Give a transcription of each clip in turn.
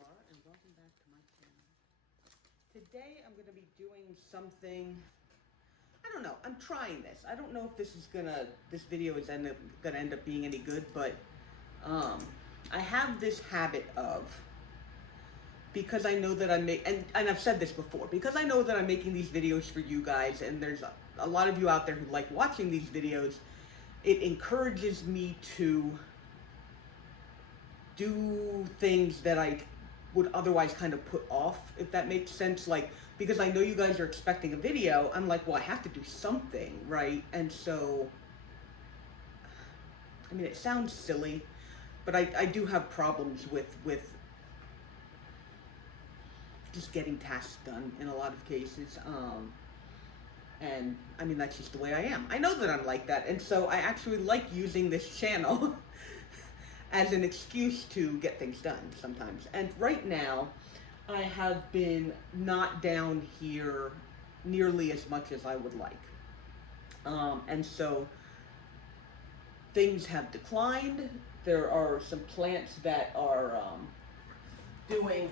Laura, and welcome back to my channel. Today I'm going to be doing something, I don't know, I'm trying this. I don't know if this video is going to end up being any good, but I have this habit of, because I know that and I've said this before, because I know that I'm making these videos for you guys, and there's a lot of you out there who like watching these videos, it encourages me to do things that I would otherwise kind of put off, if that makes sense. Like, because I know you guys are expecting a video, I'm like, well, I have to do something, right? And so, I mean, it sounds silly, but I do have problems with just getting tasks done in a lot of cases. And I mean, that's just the way I am. I know that I'm like that, and so I actually like using this channel as an excuse to get things done sometimes. And right now, I have been not down here nearly as much as I would like. And so things have declined. There are some plants that are doing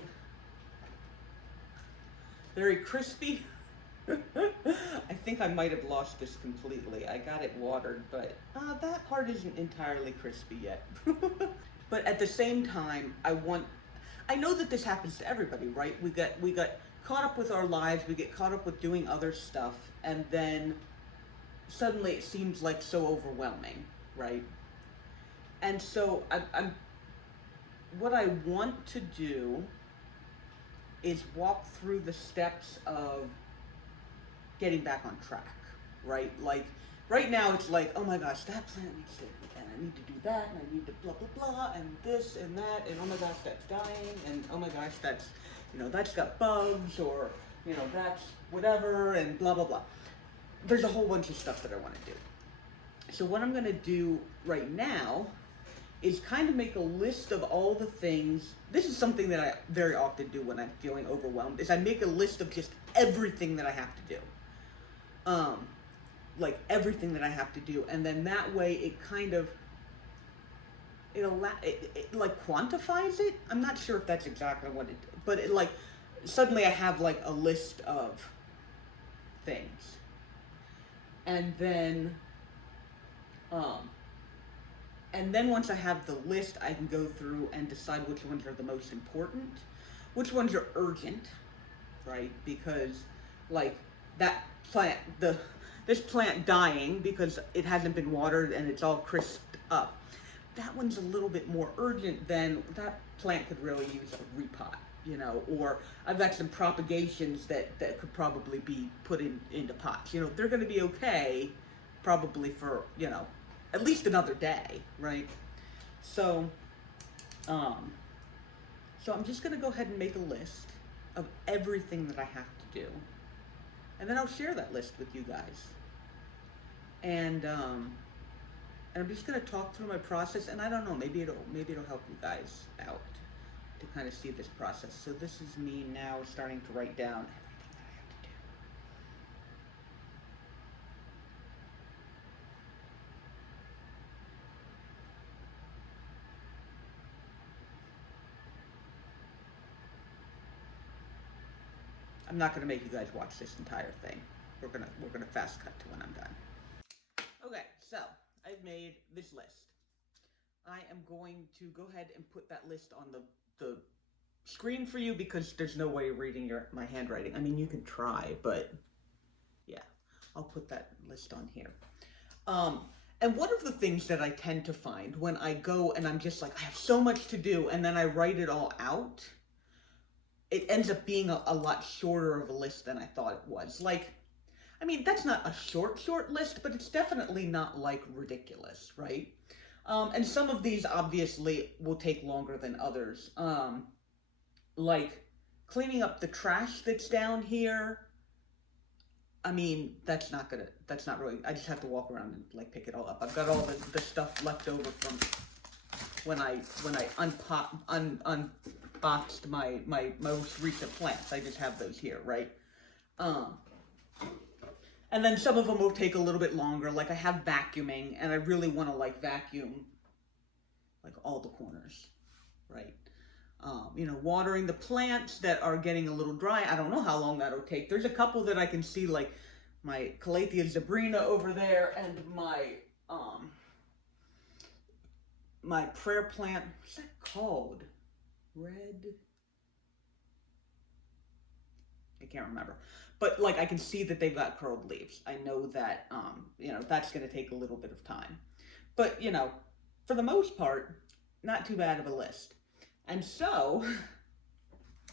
very crispy. I think I might have lost this completely. I got it watered, but that part isn't entirely crispy yet. But at the same time, I know that this happens to everybody, right? We got caught up with our lives, we get caught up with doing other stuff, and then suddenly it seems like so overwhelming, right? And so what I want to do is walk through the steps of getting back on track, right? Like, right now it's like, oh my gosh, that plant needs to, and I need to do that, and I need to blah, blah, blah, and this and that, and oh my gosh, that's dying, and oh my gosh, that's, that's got bugs, or, that's whatever, and blah, blah, blah. There's a whole bunch of stuff that I want to do. So what I'm gonna do right now is kind of make a list of all the things. This is something that I very often do when I'm feeling overwhelmed, is I make a list of just everything that I have to do. Like everything that I have to do, and then that way it kind of, it like quantifies it. I'm not sure if that's exactly what it, but it like, suddenly I have like a list of things. And then once I have the list, I can go through and decide which ones are the most important, which ones are urgent, right? Because like that plant, this plant dying because it hasn't been watered and it's all crisped up, that one's a little bit more urgent than that plant could really use a repot, or I've got some propagations that could probably be put into pots. They're going to be okay probably for, at least another day, right? So, so I'm just going to go ahead and make a list of everything that I have to do. And then I'll share that list with you guys. And I'm just gonna talk through my process, and I don't know, maybe it'll help you guys out to kind of see this process. So this is me now starting to write down everything that I have to do. I'm not gonna make you guys watch this entire thing. We're gonna fast cut to when I'm done. Okay, so I've made this list. I am going to go ahead and put that list on the screen for you, because there's no way of reading my handwriting. I mean, you can try, but yeah, I'll put that list on here. And one of the things that I tend to find when I go and I'm just like, I have so much to do, and then I write it all out, it ends up being a lot shorter of a list than I thought it was. Like, I mean, that's not a short list, but it's definitely not like ridiculous, right? And some of these obviously will take longer than others. Like cleaning up the trash that's down here. I mean, that's not really, I just have to walk around and like pick it all up. I've got all the stuff left over from when I unboxed my most recent plants. I just have those here, right? And then some of them will take a little bit longer. Like I have vacuuming, and I really want to like vacuum like all the corners, right? you know, watering the plants that are getting a little dry. I don't know how long that'll take. There's a couple that I can see, like my Calathea zebrina over there, and my prayer plant. What's that called? Red. I can't remember. But like I can see that they've got curled leaves. I know that you know, that's going to take a little bit of time. But, you know, for the most part, not too bad of a list. And so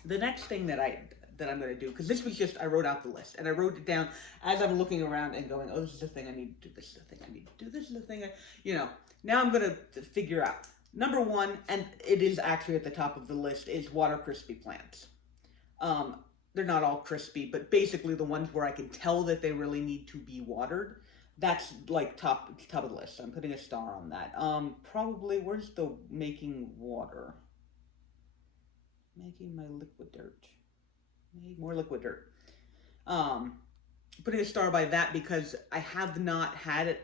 the next thing that I'm going to do, because this was just, I wrote out the list, and I wrote it down as I'm looking around and going, oh, this is the thing I need to do, this is the thing I need to do, this is the thing you know, now I'm going to figure out. Number one, and it is actually at the top of the list, is water crispy plants. They're not all crispy, but basically the ones where I can tell that they really need to be watered, that's like top of the list. So I'm putting a star on that. Probably, where's the making water? Making my liquid dirt. Make more liquid dirt. Putting a star by that because I have not had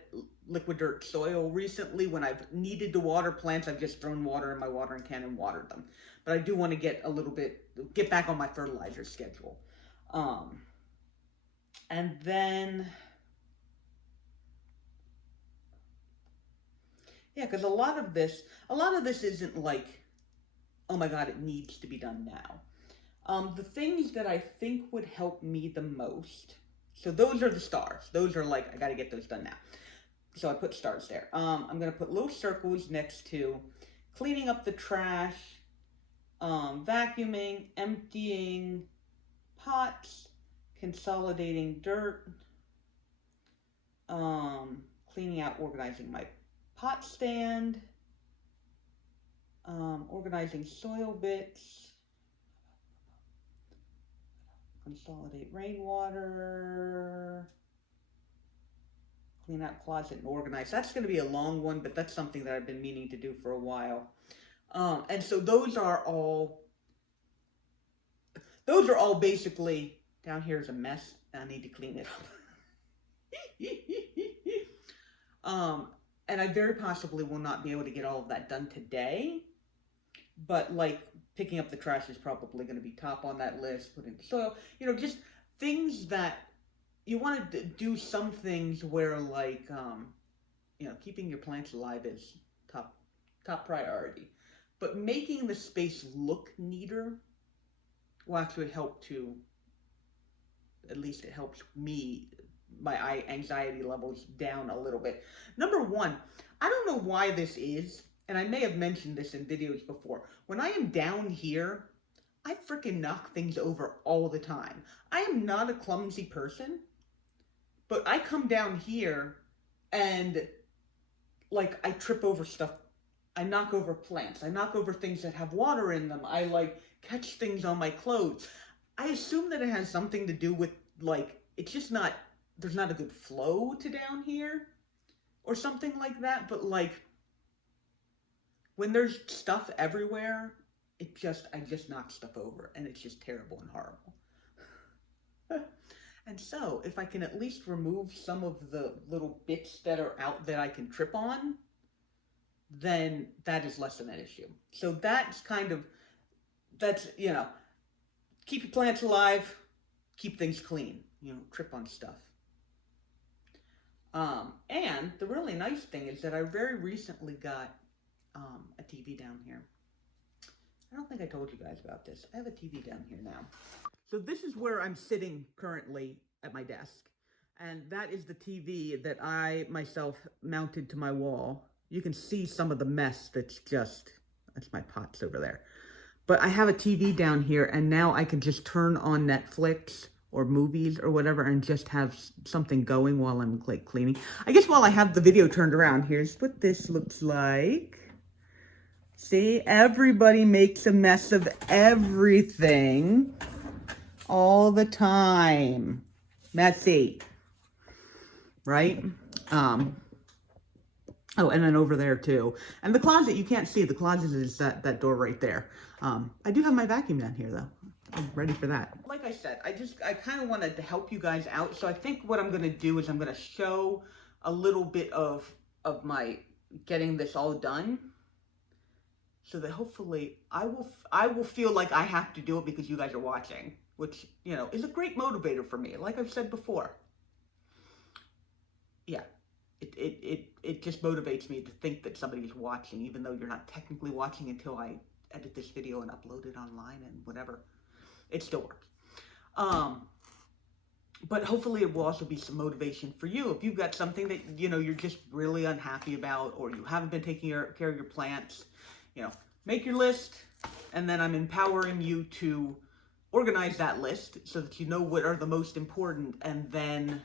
liquid dirt soil recently. When I've needed to water plants, I've just thrown water in my watering can and watered them. But I do want to get back on my fertilizer schedule. And then, yeah, because a lot of this isn't like, oh my God, it needs to be done now. The things that I think would help me the most, so those are the stars. Those are like, I got to get those done now. So I put stars there. I'm going to put little circles next to cleaning up the trash, vacuuming, emptying pots, consolidating dirt, cleaning out, organizing my pot stand, organizing soil bits, consolidate rainwater, clean out closet and organize. That's going to be a long one, but that's something that I've been meaning to do for a while. And so those are all basically, down here is a mess. I need to clean it up. And I very possibly will not be able to get all of that done today, but like picking up the trash is probably going to be top on that list, putting the soil, you know, just things that you want to do. Some things where like, you know, keeping your plants alive is top priority. But making the space look neater will actually help to, at least it helps me, my anxiety levels down a little bit. Number one, I don't know why this is, and I may have mentioned this in videos before. When I am down here, I freaking knock things over all the time. I am not a clumsy person, but I come down here and like I trip over stuff. I knock over plants. I knock over things that have water in them. I like catch things on my clothes. I assume that it has something to do with like, it's just not, there's not a good flow to down here or something like that. But like when there's stuff everywhere, I just knock stuff over and it's just terrible and horrible. And so if I can at least remove some of the little bits that are out that I can trip on, then that is less of an issue. So that's you know, keep your plants alive, keep things clean, you know, trip on stuff. And the really nice thing is that I very recently got a TV down here. I don't think I told you guys about this. I have a TV down here now. So this is where I'm sitting currently at my desk. And that is the TV that I myself mounted to my wall. You can see some of the mess that's my pots over there. But I have a TV down here, and now I can just turn on Netflix or movies or whatever and just have something going while I'm like cleaning. I guess while I have the video turned around, here's what this looks like. See, everybody makes a mess of everything all the time. Messy, right? Oh, and then over there too. And the closet, you can't see. The closet is that door right there. I do have my vacuum down here though. I'm ready for that. Like I said, I kind of wanted to help you guys out. So I think what I'm going to do is I'm going to show a little bit of my getting this all done. so that hopefully I will feel like I have to do it because you guys are watching, which, you know, is a great motivator for me. Like I've said before. Yeah. It just motivates me to think that somebody is watching, even though you're not technically watching until I edit this video and upload it online and whatever. It still works. But hopefully it will also be some motivation for you. If you've got something that, you know, you're just really unhappy about, or you haven't been taking care of your plants, you know, make your list, and then I'm empowering you to organize that list so that you know what are the most important, and then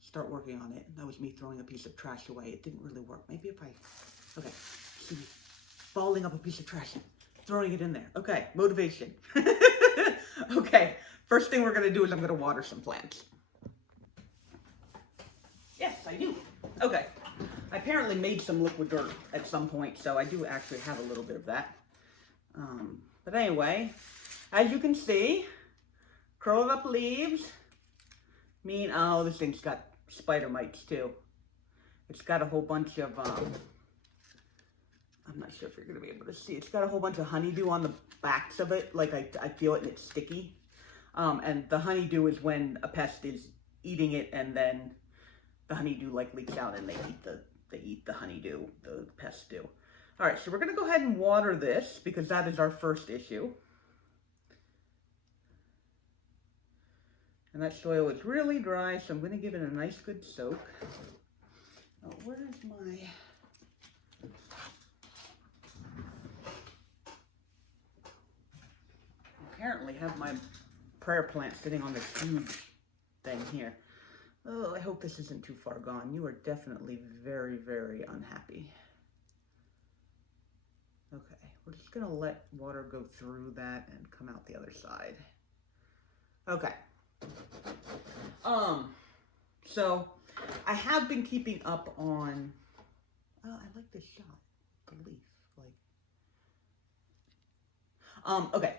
start working on it. That was me throwing a piece of trash away. It didn't really work. Maybe if I, okay, see me balling up a piece of trash, throwing it in there. Okay, motivation. Okay, first thing we're gonna do is I'm gonna water some plants. Yes, I do. Okay, I apparently made some liquid dirt at some point, so I do actually have a little bit of that. But anyway, as you can see, curled up leaves mean, oh, this thing's got spider mites too. It's got a whole bunch of, I'm not sure if you're going to be able to see. It's got a whole bunch of honeydew on the backs of it. Like I feel it and it's sticky. And the honeydew is when a pest is eating it, and then the honeydew like leaks out and they eat the honeydew, the pests do. All right, so we're going to go ahead and water this because that is our first issue. And that soil is really dry, so I'm going to give it a nice good soak. Oh, where is my... Apparently have my prayer plant sitting on this huge thing here. Oh, I hope this isn't too far gone. You are definitely very, very unhappy. Okay, we're just gonna let water go through that and come out the other side. Okay. So I have been keeping up on, oh, I like this shot, the leaf, like, okay.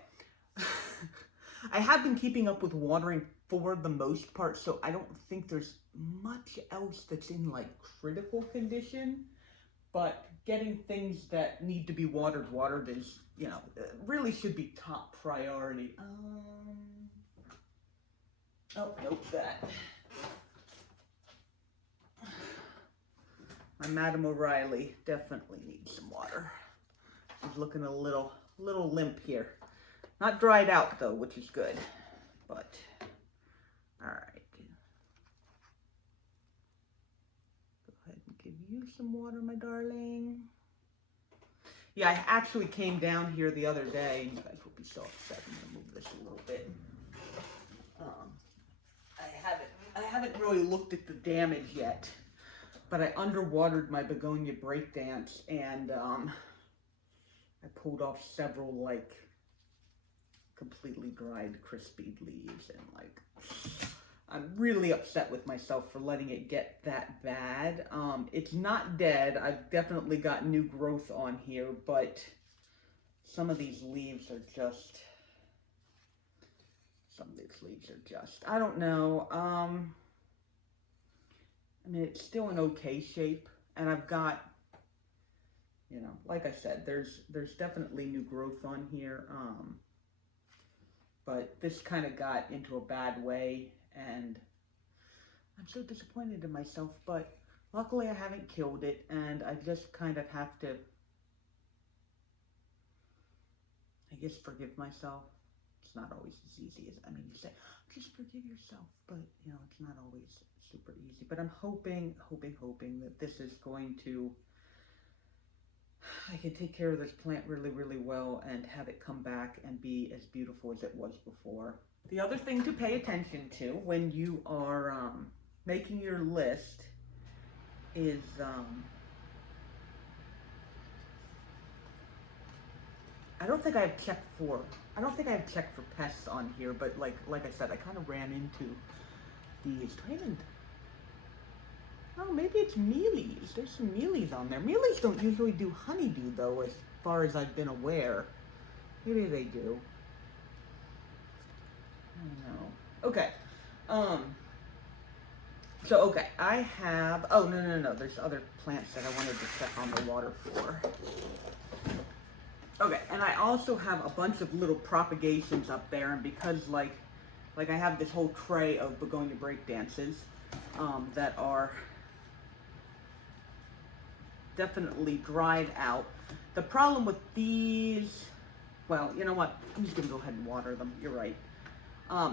I have been keeping up with watering for the most part, so I don't think there's much else that's in like critical condition, but getting things that need to be watered is, you know, really should be top priority. Oh, nope, that. My Madam O'Reilly definitely needs some water. She's looking a little limp here. Not dried out though, which is good, but all right. Go ahead and give you some water, my darling. Yeah, I actually came down here the other day, and you guys will be so upset. I'm gonna move this a little bit. I haven't really looked at the damage yet, but I underwatered my begonia breakdance, and I pulled off several like completely dried, crispy leaves, and like I'm really upset with myself for letting it get that bad. It's not dead. I've definitely got new growth on here, but some of these leaves are just, I don't know. I mean, it's still in okay shape, and I've got, you know, like I said, there's definitely new growth on here. But this kind of got into a bad way, and I'm so disappointed in myself, but luckily I haven't killed it, and I just kind of have to, I guess, forgive myself. It's not always as easy as, I mean, you say, just forgive yourself, but, you know, it's not always super easy. But I'm hoping that this is going to, I can take care of this plant really, really well and have it come back and be as beautiful as it was before. The other thing to pay attention to when you are making your list is I don't think I have checked for pests on here, but like I said, I kind of ran into these. Oh, maybe it's mealies. There's some mealies on there. Mealies don't usually do honeydew, though, as far as I've been aware. Maybe they do. I don't know. Okay. So, okay, I have... Oh, no. There's other plants that I wanted to check on the water for. Okay, and I also have a bunch of little propagations up there, and because like I have this whole tray of begonia breakdances that are definitely dried out. The problem with these, well, you know what? I'm just gonna go ahead and water them. You're right.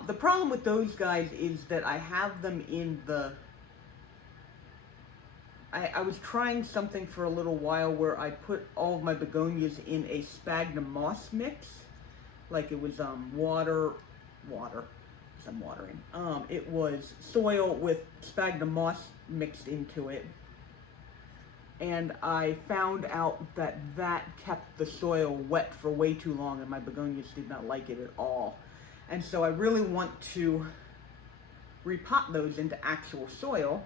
The problem with those guys is that I have them in the. I was trying something for a little while where I put all of my begonias in a sphagnum moss mix, like it was water, because I'm watering. It was soil with sphagnum moss mixed into it, and I found out that that kept the soil wet for way too long, and my begonias did not like it at all. And so I really want to repot those into actual soil,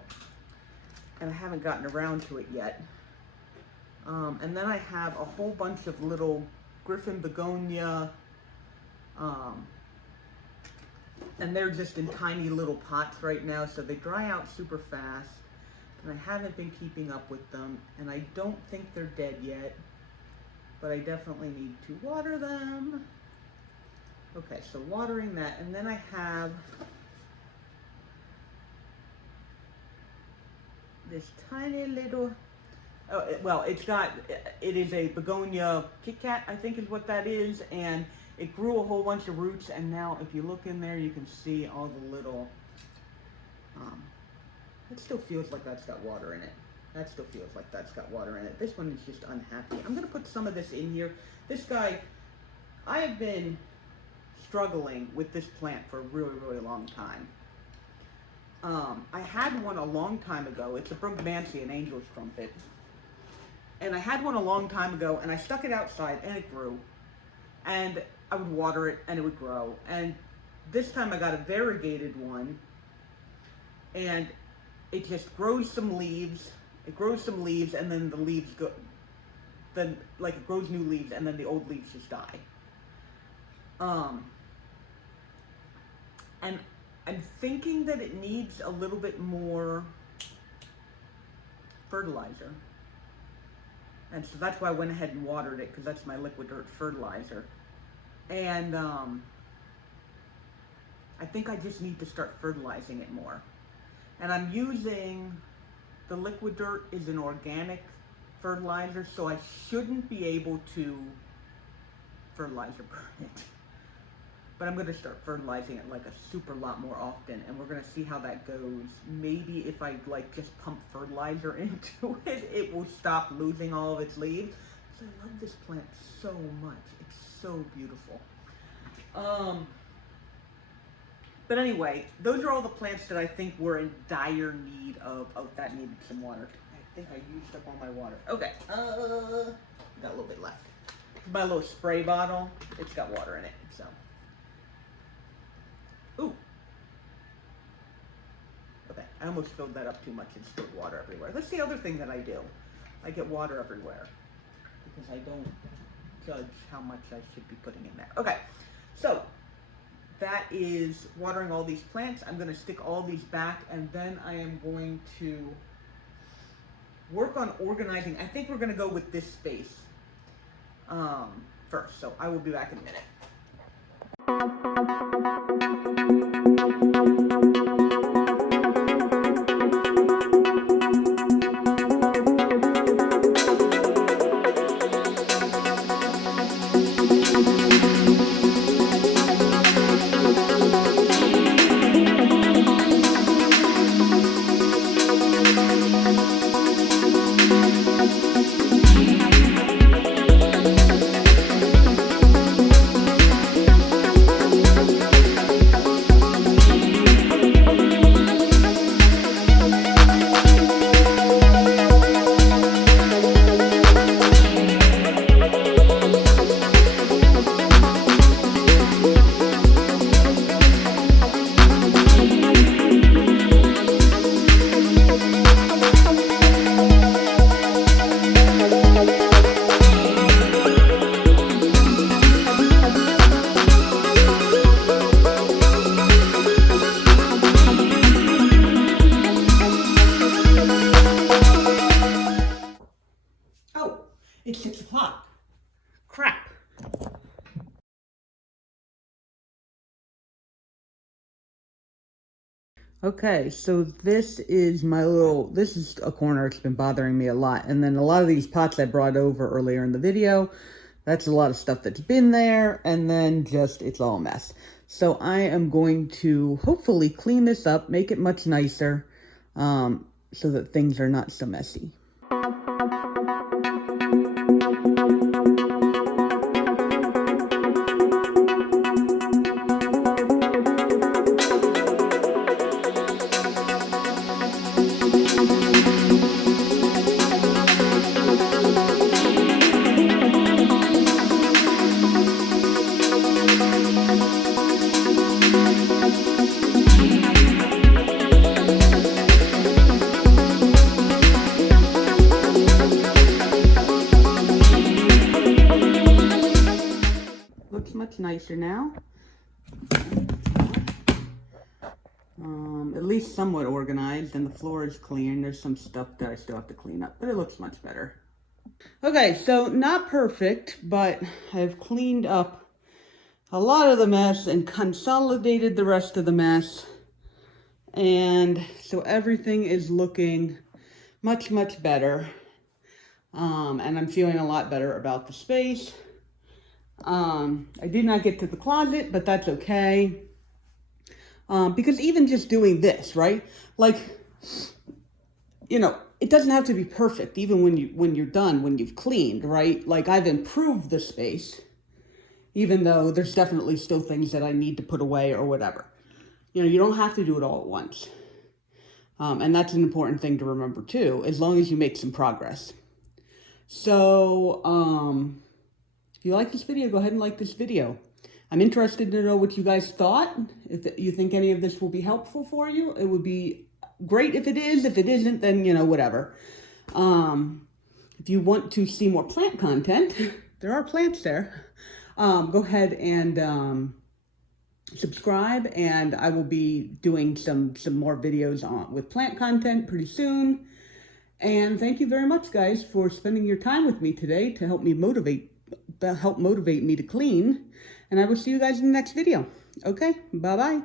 and I haven't gotten around to it yet. And then I have a whole bunch of little Griffin begonia, and they're just in tiny little pots right now, so they dry out super fast, and I haven't been keeping up with them, and I don't think they're dead yet, but I definitely need to water them. Okay, so watering that, and then I have this tiny little, it is a begonia Kit Kat, I think is what that is, and it grew a whole bunch of roots, and now if you look in there, you can see all the little, it still feels like that's got water in it. That still feels like that's got water in it. This one is just unhappy. I'm gonna put some of this in here. This guy, I have been struggling with this plant for a really, really long time. I had one a long time ago. It's a Brugmansia, an angel's trumpet. And I had one a long time ago, and I stuck it outside, and it grew. And I would water it, and it would grow. And this time I got a variegated one, and it just grows some leaves. It grows some leaves, and then the leaves go, then like it grows new leaves, and then the old leaves just die. And I'm thinking that it needs a little bit more fertilizer. And so that's why I went ahead and watered it, because that's my liquid dirt fertilizer. And I think I just need to start fertilizing it more. And I'm using, the liquid dirt is an organic fertilizer, so I shouldn't be able to fertilizer burn it. But I'm going to start fertilizing it like a super lot more often, and we're going to see how that goes. Maybe if I like just pump fertilizer into it, it will stop losing all of its leaves. So I love this plant so much. It's so beautiful. But anyway, those are all the plants that I think were in dire need of that needed some water. I think I used up all my water. Okay, got a little bit left. My little spray bottle, it's got water in it, so. Ooh. Okay, I almost filled that up too much and spilled water everywhere. That's the other thing that I do. I get water everywhere because I don't judge how much I should be putting in there. Okay, so that is watering all these plants. I'm going to stick all these back, and then I am going to work on organizing. I think we're going to go with this space first, so I will be back in a minute. Okay, so this is this is a corner that's been bothering me a lot. And then a lot of these pots I brought over earlier in the video, that's a lot of stuff that's been there, and then just, it's all a mess. So I am going to hopefully clean this up, make it much nicer, so that things are not so messy. Looks much nicer now. At least somewhat organized, and the floor is clean. There's some stuff that I still have to clean up, but it looks much better. Okay, so not perfect, but I've cleaned up a lot of the mess and consolidated the rest of the mess. And so everything is looking much, much better. And I'm feeling a lot better about the space. I did not get to the closet, but that's okay. Because even just doing this, right? Like, you know, it doesn't have to be perfect, even when you're done, when you've cleaned, right? Like, I've improved the space, even though there's definitely still things that I need to put away or whatever. You know, you don't have to do it all at once. And that's an important thing to remember too, as long as you make some progress. So, if you like this video, go ahead and like this video. I'm interested to know what you guys thought. If you think any of this will be helpful for you, it would be great if it is. If it isn't, then, you know, whatever. If you want to see more plant content, there are plants there. Go ahead and subscribe, and I will be doing some more videos with plant content pretty soon. And thank you very much, guys, for spending your time with me today to help motivate me to clean. And I will see you guys in the next video. Okay, bye-bye.